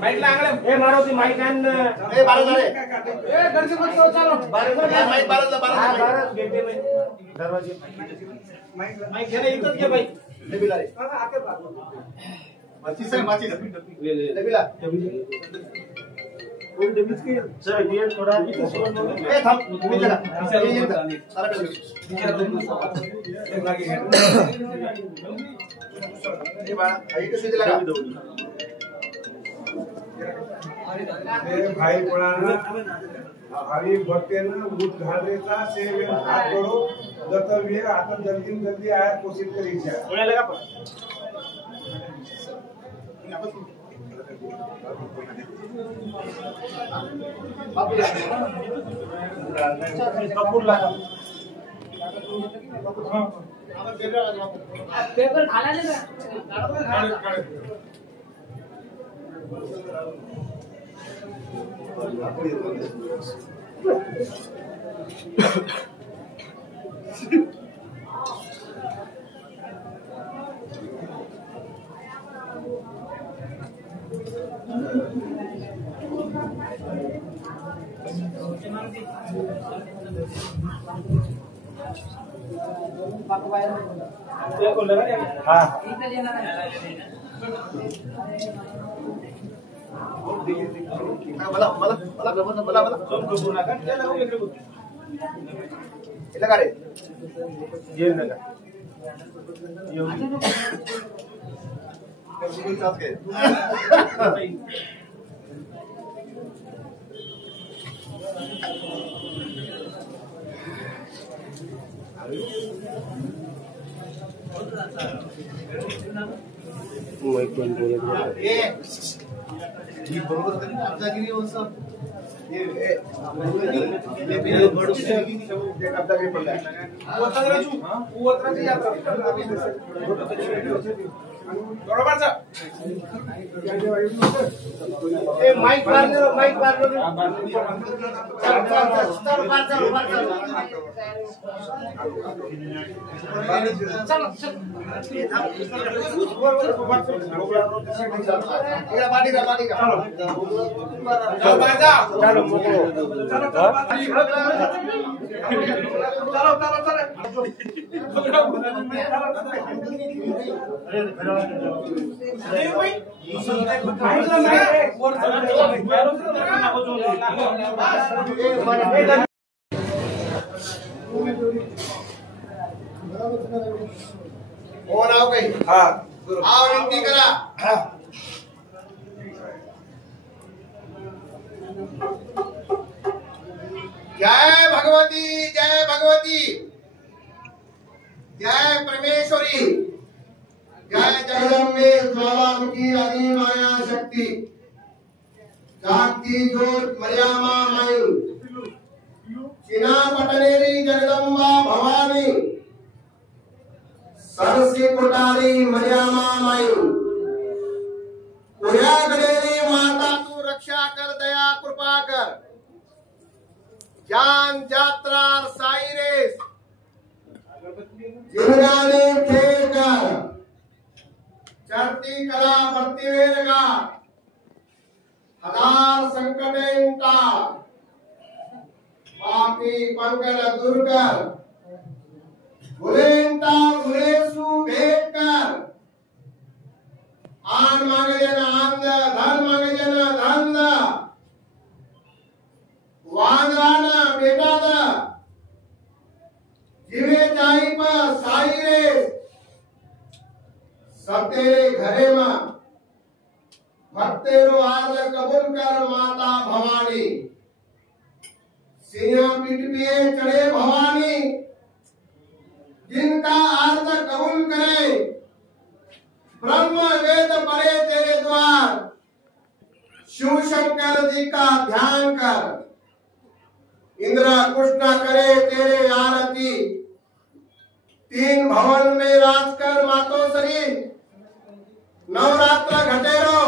Mic लागले ए Maruti mic आन ए 12 झाले ए गर्दी मत करो चलो 12 माइक 12 गेटे में दरवाजे माइक घेणे इथंच घे भाई लेबिला रे हां आके बात माची से माची ले लेबिला कोण डेबिट के सर ये थोड़ा ए थांब मी चला ये सारा पे एक लागे ये बा आई के सीधे लगा भाई पड़ाना भाई भक्ते ना बुद्ध घालेचा सेवेन हात जोडो जतवी आता जल्दी आया कोशिश करीच्या कोणा लगा पण कपूरला पेपर घालायला का हाँ लगा रे ये लगा ये बरोबर करी कागदागिरी वरचा ये कागदागिरी पडला उवत्राची यात्रा बरोबरचा ए माइक मार हो नाव काही हाँ आओ विनती करा जय भगवती जय परमेश्वरी जय जगदम्बे ज्वालामुखी आदि माया शक्ति जागती ज्योत मर्यामा मायू चिना पटनेरी जगदम्बा भवानी सरसी कुटारी मर्यामा मायू उर्यागडेरी माता तू रक्षा कर दया कृपा कर जान जात्रा साई रेस जिंगाने खेल कर चढ़ती कला बढ़ती वेगा हजार संकटे उठा पापी पंकज दूर कर भुलेंटा भुलेसु भेंट कर आन मांगे जन आंध धन मांगे जन धन वांगराना बेटा दा जीवे जाई पर साई रे सब तेरे घरे में भक्तेरो आर्ज कबूल कर माता भवानी सिया पीठ पे चढ़े भवानी जिनका आर्ज कबूल करे ब्रह्म वेद पढ़े तेरे द्वार शिव शंकर जी का ध्यान कर इंद्र कृष्ण करे तेरे आरती तीन भवन में राज कर मातोश्री नवरात्र घटेरो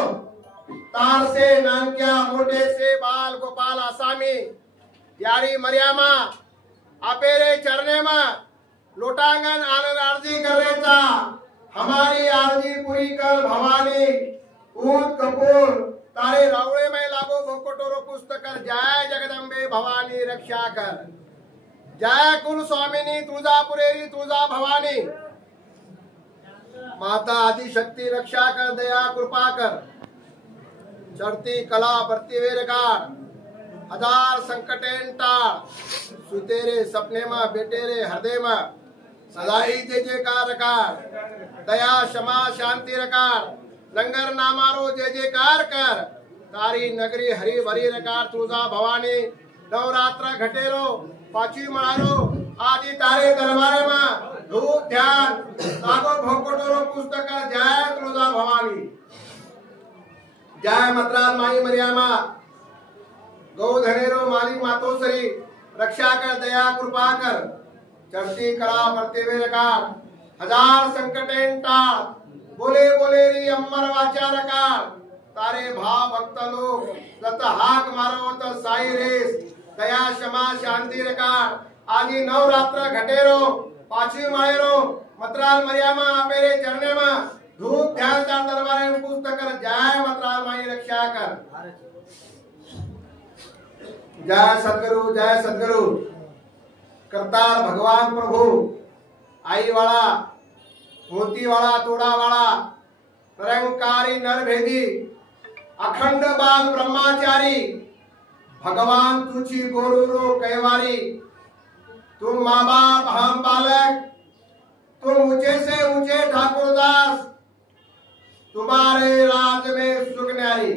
तार से नानक्या मोटे से बाल गोपाल आसामी प्यारी मरियामा अपेरे चरणे में लोटांगण आनंद आरती करायचा हमारी आरती पूरी कर भवानी। ऊत कपूर तारे रावळे में लागो भोकोटोरो पुस्तक कर। जय जगदंबे भवानी रक्षा कर। जय कुल स्वामिनी तुळजापुरेरी तुळजा भवानी। माता आदिशक्ति रक्षा कर दया कृपा कर। चढ़ती कला प्रतिवेर कार हजार संकटें टाळ। सुतेरे सपने में बेटेरे हृदय में सदाई जय जयकार कार। दया क्षमा शांति रकार लंगर नामारो जय जयकार कर। तारी नगरी हरी भरी रकार तुळजा भवानी। नवरात्र घटेरो पाचवी मळारो आदि तारे दरबारे में धूप ध्यान तागो भोकोटोरो पुस्तक जय तुळजा भवानी। जय मतराल माई मरियामा गौधनेरो माली मातोश्री रक्षा कर दया कृपा कर। चढ़ती कला प्रतिवेर कार हजार संकटें टाळ। बोले बोले री अमर वाचा रकार। तारे भाव भक्त लोग जत हाक मारो त साई रेस। दया क्षमा शांति रकार आदि नवरात्र घटेरो पाचवी माळेरो मतराल मरियामा आपेरे चरणे में धूप ध्यान तार दरबारे में पुस्तक कर। जय मतराल माई रक्षा कर। जय सदगुरु जय सदगुरु। करतार भगवान प्रभु आई वाला मोती वाला तोड़ा वाला निरंकारी नरभेदी अखंड बाल ब्रह्मचारी भगवान तुझी गोरुरो कैवारी। तुम माँ बाप हम बालक तुम ऊंचे से ऊंचे ठाकुरदास। तुम्हारे राज में सुख न्यारी।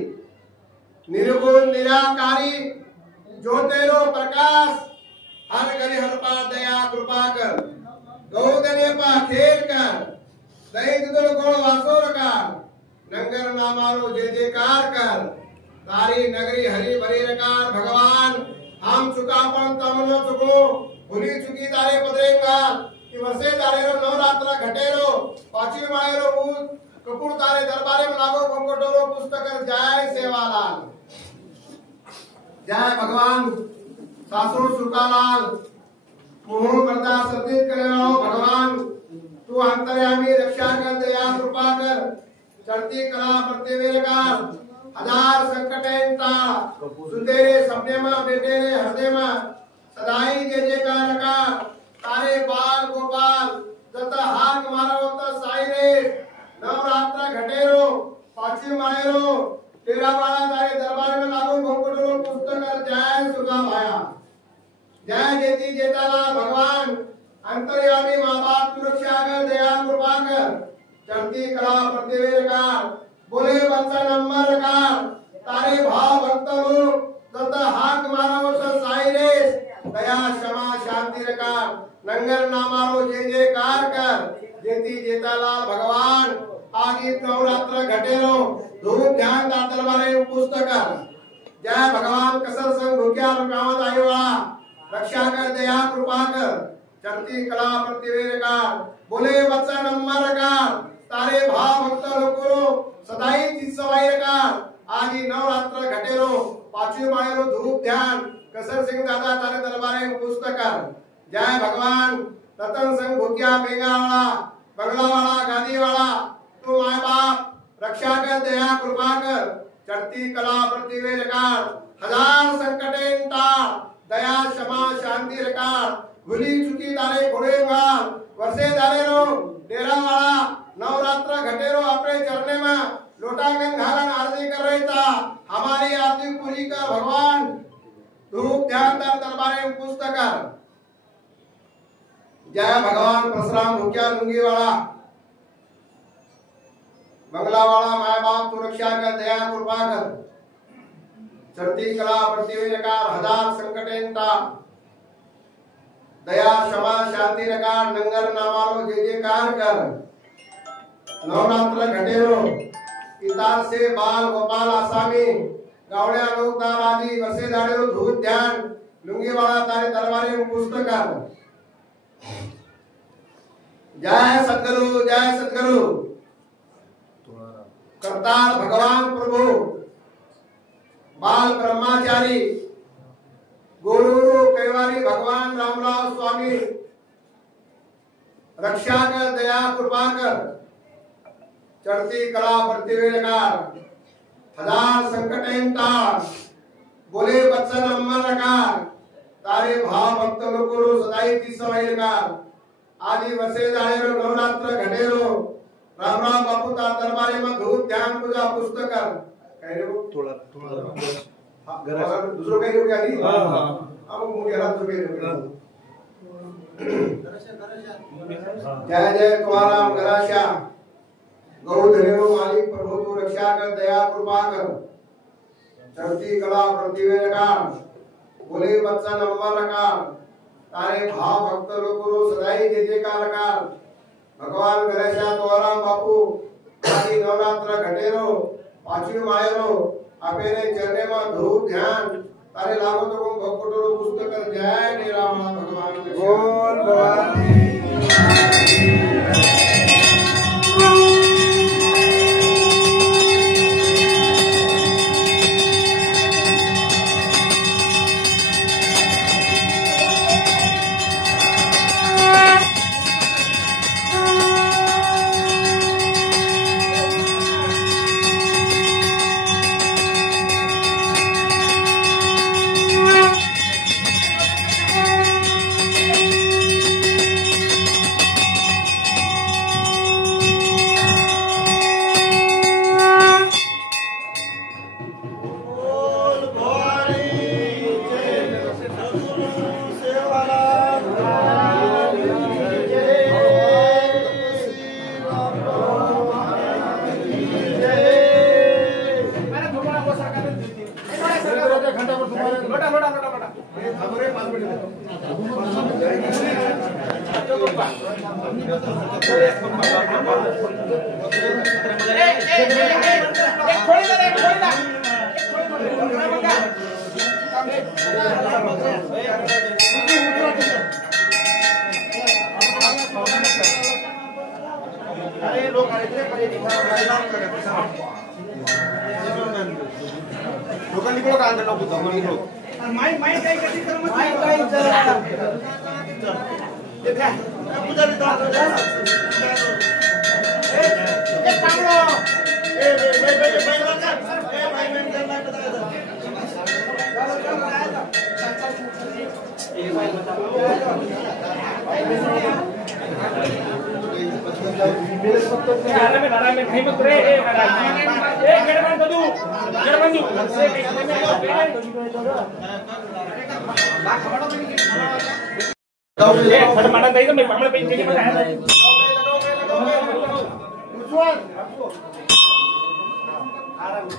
निर्गुण निराकारी ज्योतिरो प्रकाश। हर घड़ी हर पार दया कृपा कर। गौदने पा खेल कर दही दुदल गोड़ वासो रकार। नंगर नामारो जय जयकार कर। तारी नगरी हरी भरी रकार भगवान। हम चुकापन तम न चुको भूली चुकी तारे पदरेगा। वर्षे तारे रो नवरात्र घटेरो पाचवी माळेरो ऊत कपूर तारे दरबारे में लागो भोकोटोरो पुस्तक जय सेवालाल। जय भगवान सासो सुकालाल। मोह करता सतीत करे वालो भगवान। तू अंतर्यामी रक्षा कर दया कृपा कर। चढ़ती कला प्रतिवेर कार हजार संकटें टाळ। सुतेरे सपने में बेटेरे हृदय में सदाई जय जयकार कर। तारे बाल गोपाल जत हाक मारो त साई रे। नवरात्र घटेरो पाचवी माळेरो तेरा वाला तारे दरबार में लागो भोकोटोरो पुस्तक जय सुगा भाया। जय जेती जेतालाल भगवान। अंतर्यामी माँ बाप की रक्षा कर दया कृपा कर। चढ़ती कला प्रतिवेर कार बोले बंसा नंबर कार। तारे भाव भक्त लोग जत हाक मारो त साई रे। दया क्षमा शांति रकार नंगर नामारो जय जयकार कर। जेती जेतालाल भगवान। आगे नवरात्र घटेरो धूप ध्यान तार दरबारे में पुस्तक। जय भगवान कसर संग भूख्या रुकावत आयो वाला रक्षा कर दया कृपा कर। चढ़ती कला प्रतिवेर कार बोले बच्चा नंबर कार। तारे भाव भक्त लोकोरो सदाई चित सवाई कार। आदि नवरात्र घटेरो पाचवी माळेरो धूप ध्यान कसर सिंह दादा तारे दरबारे में पुस्तक। जय भगवान रतन संग भूख्या मेगा वाला बंगला वाला गादी वाला। तू माय बाप रक्षा कर दया कृपा कर। चढ़ती कला प्रतिवेर कार हजार संकटें टाळ। दया क्षमा शांति रकार भूली चुकी तारे घोड़ेगा। वर्षे तारे रो डेरा वाला नवरात्र घटेरो अपने चरणे में लोटांगन घालन आरती कर रही था। हमारी आरती पूरी कर भगवान। धूप ध्यान तार दरबारे में पुस्तक। जय भगवान परशुराम भूख्या लुंगी वाला बंगला वाला माय बाप तू रक्षा कर दया कृपा कर। चढ़ती कला प्रतिवेर कार हजार संकटें टाळ। दया क्षमा शांति रकार नंगर नामारो जय जयकार कर। नवरात्र घटेरो इतार से बाल गोपाल आसामी गावड्या लोग तार आदि वर्षे दाड़ेरो धूप ध्यान लुंगी वाला तारे दरबारे में पुस्तक। जय सद्गुरु जय सद्गुरु। करतार भगवान प्रभु बाल ब्रह्मचारी गुरु कैवारी भगवान रामराव स्वामी रक्षा कर दया कृपा कर। चढ़ती कला बढ़ते हुए नकार, हजार संकटें तार, बोले बच्चन अम्मा नकार, तारे भाव भक्त लोकोरो सदाई ती सवाई नकार, आदि वसे जाळेरो नवरात्र घटेरो, राम राम बापू ता दरबारे में धूप ध्यान पूजा पुस्तक काय रे थोड़ा घरा दुसरं काही लोक आली अब मुझे घरात दुसरं जय जय तुकाराम घराशा गौ धरेरो मालिक प्रभु तू रक्षा कर दया कृपा कर चढ़ती कला प्रतिवे नकार बोले बच्चा नंबर नकार तारे भाव भक्त लोकोरो सदाई जय जयकार नकार भगवान गणेशा तुकाराम बापू आदि नवरात्र घटेरो पाचवी मायरो अपेरे चरणे में धूप ध्यान तारे लागो तो को भक्तोरो पुस्तक जय निरामण भगवान बोल भवानी आराम